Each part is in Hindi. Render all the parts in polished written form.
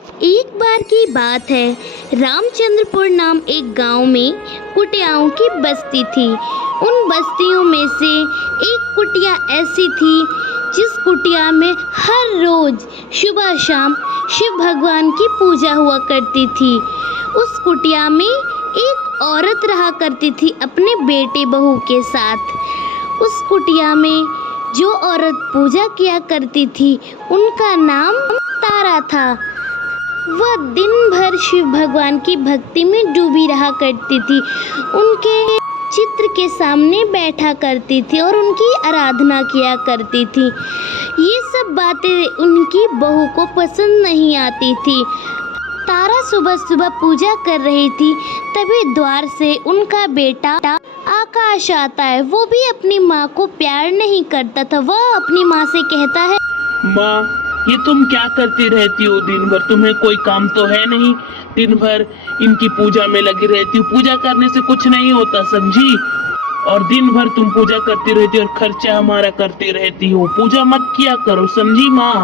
एक बार की बात है, रामचंद्रपुर नाम एक गांव में कुटियाओं की बस्ती थी। उन बस्तियों में से एक कुटिया ऐसी थी जिस कुटिया में हर रोज सुबह शाम शिव भगवान की पूजा हुआ करती थी। उस कुटिया में एक औरत रहा करती थी अपने बेटे बहू के साथ। उस कुटिया में जो औरत पूजा किया करती थी उनका नाम तारा था। वह दिन भर शिव भगवान की भक्ति में डूबी रहा करती थी। उनके चित्र के सामने बैठा करती थी और उनकी आराधना किया करती थी। ये सब बातें उनकी बहू को पसंद नहीं आती थी। तारा सुबह सुबह पूजा कर रही थी, तभी द्वार से उनका बेटा आकाश आता है। वो भी अपनी माँ को प्यार नहीं करता था। वह अपनी माँ से कहता है, माँ, ये तुम क्या करती रहती हो दिन भर? तुम्हें कोई काम तो है नहीं? दिन भर इनकी पूजा में लगी रहती हो। पूजा करने से कुछ नहीं होता, समझी? और दिन भर तुम पूजा करती रहती हो और खर्चा हमारा करती रहती हो। पूजा मत किया करो, समझी माँ?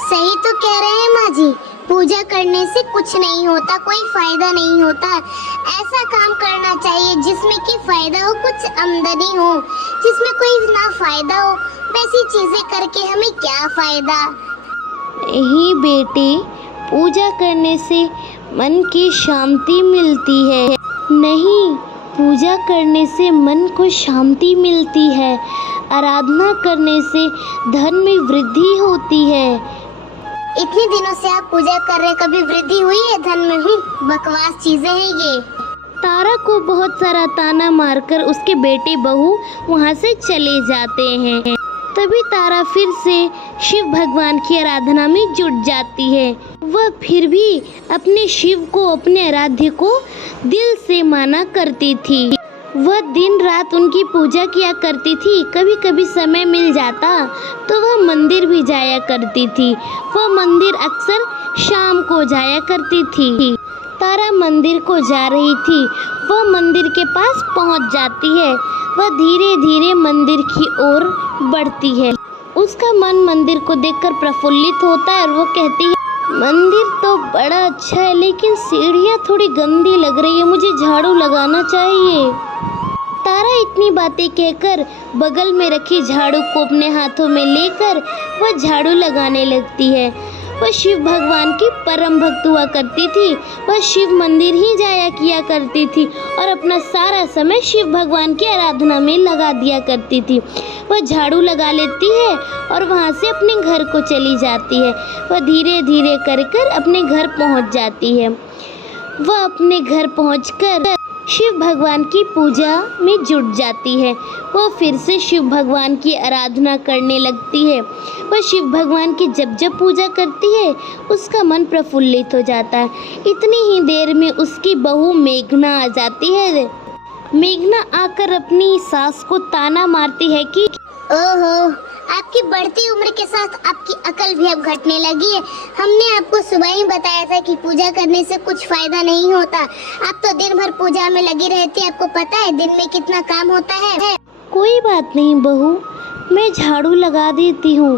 सही तो कह रहे हैं माँ जी। पूजा करने से कुछ नहीं होता, कोई फायदा नहीं होता। ऐसा काम करना चाहिए जिसमें कि फायदा हो, कुछ आमदनी हो। जिसमें कोई ना फायदा हो, वैसी चीजें करके हमें क्या फायदा। ही बेटे, पूजा करने से मन की शांति मिलती है। नहीं, पूजा करने से मन को शांति मिलती है। आराधना करने से धन में वृद्धि होती है। इतने दिनों से आप पूजा कर रहे हैं, कभी वृद्धि हुई है धन में? बकवास चीजें हैं ये। तारा को बहुत सारा ताना मारकर उसके बेटे बहू वहाँ से चले जाते हैं। तभी तारा फिर से शिव भगवान की आराधना में जुट जाती है। वह फिर भी अपने शिव को, अपने आराध्य को दिल से माना करती थी। वह दिन रात उनकी पूजा किया करती थी। कभी कभी समय मिल जाता तो वह मंदिर भी जाया करती थी। वह मंदिर अक्सर शाम को जाया करती थी। तारा मंदिर को जा रही थी। वह मंदिर के पास पहुंच जाती है। वह धीरे धीरे मंदिर की ओर बढ़ती है। उसका मन मंदिर को देखकर प्रफुल्लित होता है और वो कहती है, मंदिर तो बड़ा अच्छा है, लेकिन सीढ़ियाँ थोड़ी गंदी लग रही है, मुझे झाड़ू लगाना चाहिए। तारा इतनी बातें कहकर बगल में रखी झाड़ू को अपने हाथों में लेकर वह झाड़ू लगाने लगती है। वह शिव भगवान की परम भक्त हुआ करती थी। वह शिव मंदिर ही जाया किया करती थी और अपना सारा समय शिव भगवान की आराधना में लगा दिया करती थी। वह झाड़ू लगा लेती है और वहाँ से अपने घर को चली जाती है। वह धीरे धीरे कर अपने घर पहुँच जाती है। वह अपने घर पहुँचकर शिव भगवान की पूजा में जुट जाती है। वह फिर से शिव भगवान की आराधना करने लगती है। वह शिव भगवान की जब जब पूजा करती है उसका मन प्रफुल्लित हो जाता है। इतनी ही देर में उसकी बहू मेघना आ जाती है। मेघना आकर अपनी सास को ताना मारती है कि ओहो, आपकी बढ़ती उम्र के साथ आपकी अकल भी अब घटने लगी है। हमने आपको सुबह ही बताया था कि पूजा करने से कुछ फायदा नहीं होता। आप तो दिन भर पूजा में लगी रहती है। आपको पता है दिन में कितना काम होता है? कोई बात नहीं बहू, मैं झाड़ू लगा देती हूँ।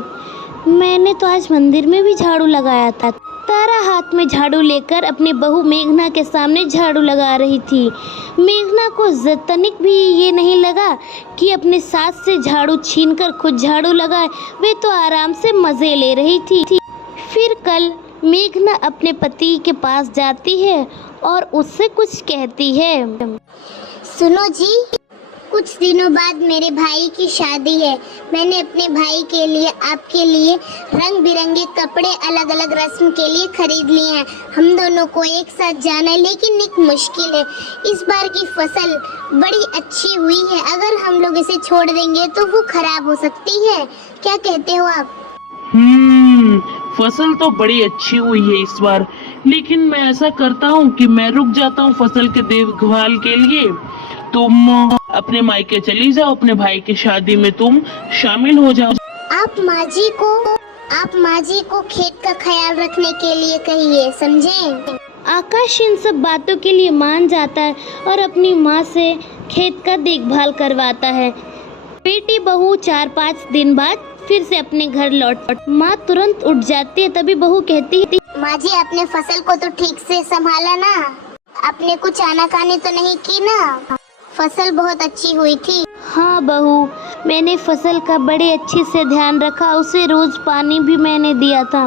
मैंने तो आज मंदिर में भी झाड़ू लगाया था। तारा हाथ में झाड़ू लेकर अपनी बहू मेघना के सामने झाड़ू लगा रही थी। मेघना को तनिक भी ये नहीं लगा कि अपने सास से झाड़ू छीनकर खुद झाड़ू लगाए। वे तो आराम से मज़े ले रही थी। फिर कल मेघना अपने पति के पास जाती है और उससे कुछ कहती है। सुनो जी, कुछ दिनों बाद मेरे भाई की शादी है। मैंने अपने भाई के लिए, आपके लिए रंग बिरंगे कपड़े अलग अलग रस्म के लिए खरीद लिए हैं। हम दोनों को एक साथ जाना है, लेकिन एक मुश्किल है। इस बार की फसल बड़ी अच्छी हुई है। अगर हम लोग इसे छोड़ देंगे तो वो खराब हो सकती है। क्या कहते हो आप? फसल तो बड़ी अच्छी हुई है इस बार, लेकिन मैं ऐसा करता हूँ कि मैं रुक जाता हूँ फसल के देखभाल के लिए। तुम अपने मायके चली जाओ, अपने भाई की शादी में तुम शामिल हो जाओ। आप माँ जी को खेत का ख्याल रखने के लिए कहिए, समझे? आकाश इन सब बातों के लिए मान जाता है और अपनी माँ से खेत का देखभाल करवाता है। बेटी बहू 4-5 दिन बाद फिर से अपने घर लौट। माँ तुरंत उठ जाती है, तभी बहू कहती है, माँ जी अपने फसल को तो ठीक से संभाला ना, आपने कुछ आनाकानी तो नहीं की ना, फसल बहुत अच्छी हुई थी। हाँ बहू, मैंने फसल का बड़े अच्छे से ध्यान रखा, उसे रोज पानी भी मैंने दिया था।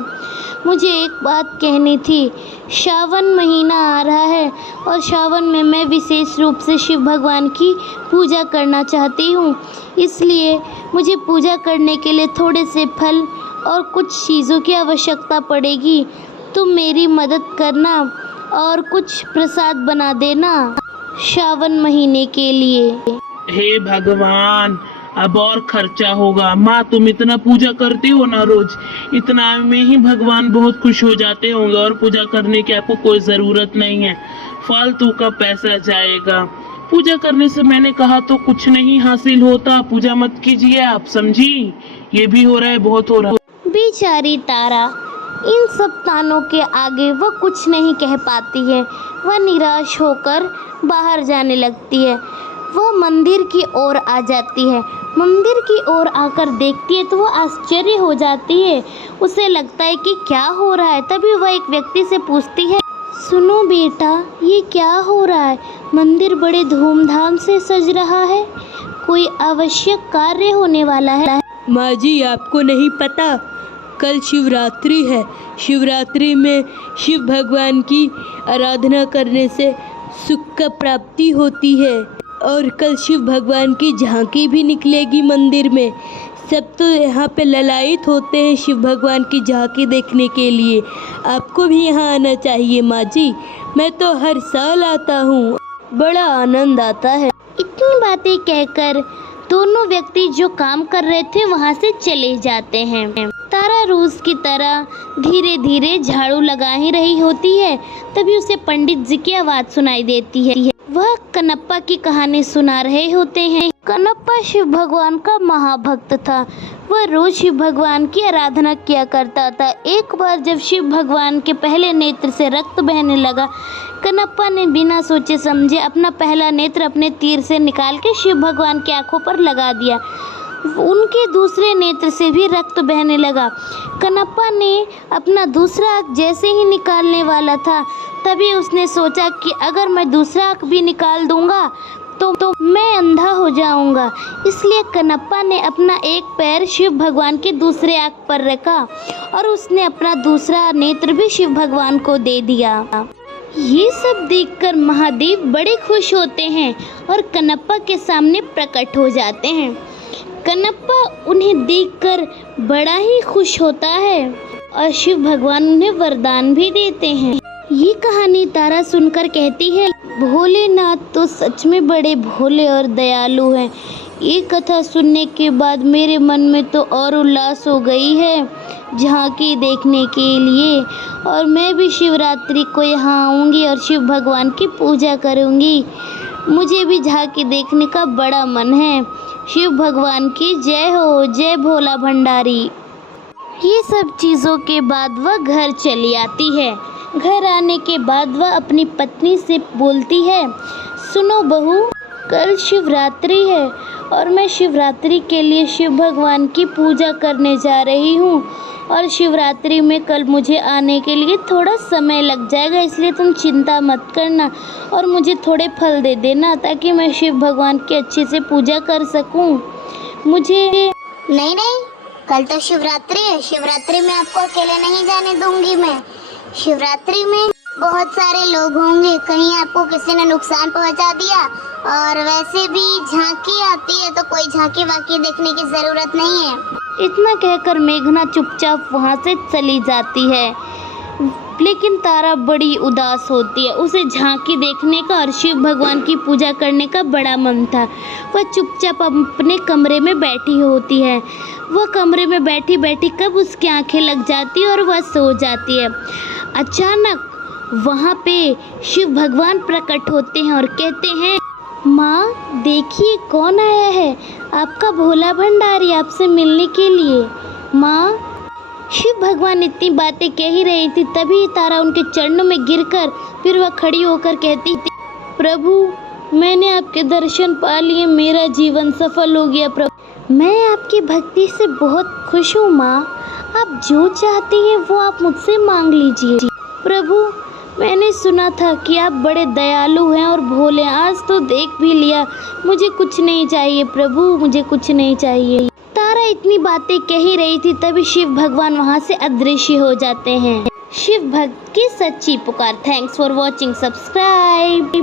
मुझे एक बात कहनी थी, श्रावण महीना आ रहा है और श्रावण में मैं विशेष रूप से शिव भगवान की पूजा करना चाहती हूँ, इसलिए मुझे पूजा करने के लिए थोड़े से फल और कुछ चीज़ों की आवश्यकता पड़ेगी। तुम मेरी मदद करना और कुछ प्रसाद बना देना श्रावण महीने के लिए। हे भगवान, अब और खर्चा होगा। माँ तुम इतना पूजा करती हो ना रोज, इतना में ही भगवान बहुत खुश हो जाते होंगे और पूजा करने की आपको कोई जरूरत नहीं है, फालतू का पैसा जाएगा। पूजा करने से मैंने कहा तो कुछ नहीं हासिल होता, पूजा मत कीजिए आप, समझी? ये भी हो रहा है, बहुत हो रहा है। बेचारी तारा इन सब तानों के आगे वह कुछ नहीं कह पाती है। वह निराश होकर बाहर जाने लगती है। वह मंदिर की ओर आ जाती है। मंदिर की ओर आकर देखती है तो वह आश्चर्य हो जाती है। उसे लगता है कि क्या हो रहा है। तभी वह एक व्यक्ति से पूछती है, सुनो बेटा, ये क्या हो रहा है? मंदिर बड़े धूमधाम से सज रहा है, कोई आवश्यक कार्य होने वाला है। माँ जी आपको नहीं पता, कल शिवरात्रि है। शिवरात्रि में शिव भगवान की आराधना करने से सुख का प्राप्ति होती है और कल शिव भगवान की झांकी भी निकलेगी मंदिर में। सब तो यहाँ पे ललायित होते हैं शिव भगवान की झांकी देखने के लिए। आपको भी यहाँ आना चाहिए माँ जी, मैं तो हर साल आता हूँ, बड़ा आनंद आता है। इतनी बातें कहकर दोनों व्यक्ति जो काम कर रहे थे वहाँ से चले जाते हैं। तारा रोज की तरह धीरे धीरे झाड़ू लगा ही रही होती है, तभी उसे पंडित जी की आवाज़ सुनाई देती है। वह कनप्पा की कहानी सुना रहे होते हैं। कनप्पा शिव भगवान का महाभक्त था। वह रोज शिव भगवान की आराधना किया करता था। एक बार जब शिव भगवान के पहले नेत्र से रक्त बहने लगा, कनप्पा ने बिना सोचे समझे अपना पहला नेत्र अपने तीर से निकाल के शिव भगवान की आंखों पर लगा दिया। उनके दूसरे नेत्र से भी रक्त बहने लगा। कनप्पा ने अपना दूसरा आँख जैसे ही निकालने वाला था, तभी उसने सोचा कि अगर मैं दूसरा आँख भी निकाल दूंगा तो मैं अंधा हो जाऊंगा। इसलिए कनप्पा ने अपना एक पैर शिव भगवान के दूसरे आँख पर रखा और उसने अपना दूसरा नेत्र भी शिव भगवान को दे दिया। ये सब देखकर महादेव बड़े खुश होते हैं और कनप्पा के सामने प्रकट हो जाते हैं। कनप्पा उन्हें देखकर बड़ा ही खुश होता है और शिव भगवान उन्हें वरदान भी देते हैं। ये कहानी तारा सुनकर कहती है, भोलेनाथ तो सच में बड़े भोले और दयालु हैं। ये कथा सुनने के बाद मेरे मन में तो और उल्लास हो गई है झांकी देखने के लिए, और मैं भी शिवरात्रि को यहाँ आऊँगी और शिव भगवान की पूजा करूँगी। मुझे भी झांकी देखने का बड़ा मन है। शिव भगवान की जय हो, जय भोला भंडारी। ये सब चीज़ों के बाद वह घर चली आती है। घर आने के बाद वह अपनी पत्नी से बोलती है, सुनो बहू, कल शिवरात्रि है और मैं शिवरात्रि के लिए शिव भगवान की पूजा करने जा रही हूँ और शिवरात्रि में कल मुझे आने के लिए थोड़ा समय लग जाएगा, इसलिए तुम चिंता मत करना और मुझे थोड़े फल दे देना ताकि मैं शिव भगवान की अच्छे से पूजा कर सकूँ। मुझे नहीं, कल तो शिवरात्रि है, शिवरात्रि में आपको अकेले नहीं जाने दूंगी मैं। शिवरात्रि में बहुत सारे लोग होंगे, कहीं आपको किसी ने नुकसान पहुंचा दिया, और वैसे भी झांकी आती है तो कोई झांकी वाकी देखने की जरूरत नहीं है। इतना कहकर मेघना चुपचाप वहाँ से चली जाती है, लेकिन तारा बड़ी उदास होती है। उसे झांकी देखने का और शिव भगवान की पूजा करने का बड़ा मन था। वह चुपचाप अपने कमरे में बैठी होती है। वह कमरे में बैठी बैठी कब उसकी आंखें लग जाती है और वह सो जाती है। अचानक वहाँ पे शिव भगवान प्रकट होते हैं और कहते हैं, माँ देखिए कौन आया है, आपका भोला भंडारी आपसे मिलने के लिए। माँ, शिव भगवान इतनी बातें कह ही रही थी, तभी तारा उनके चरणों में गिरकर फिर वह खड़ी होकर कहती थी, प्रभु मैंने आपके दर्शन पा लिए, मेरा जीवन सफल हो गया प्रभु। मैं आपकी भक्ति से बहुत खुश हूँ माँ। आप जो चाहती हैं वो आप मुझसे मांग लीजिए। प्रभु, मैंने सुना था कि आप बड़े दयालु हैं और भोले। आज तो देख भी लिया। मुझे कुछ नहीं चाहिए प्रभु, मुझे कुछ नहीं चाहिए। तारा इतनी बातें कह ही रही थी, तभी शिव भगवान वहाँ से अदृश्य हो जाते हैं। शिव भक्त की सच्ची पुकार। Thanks for watching. सब्सक्राइब।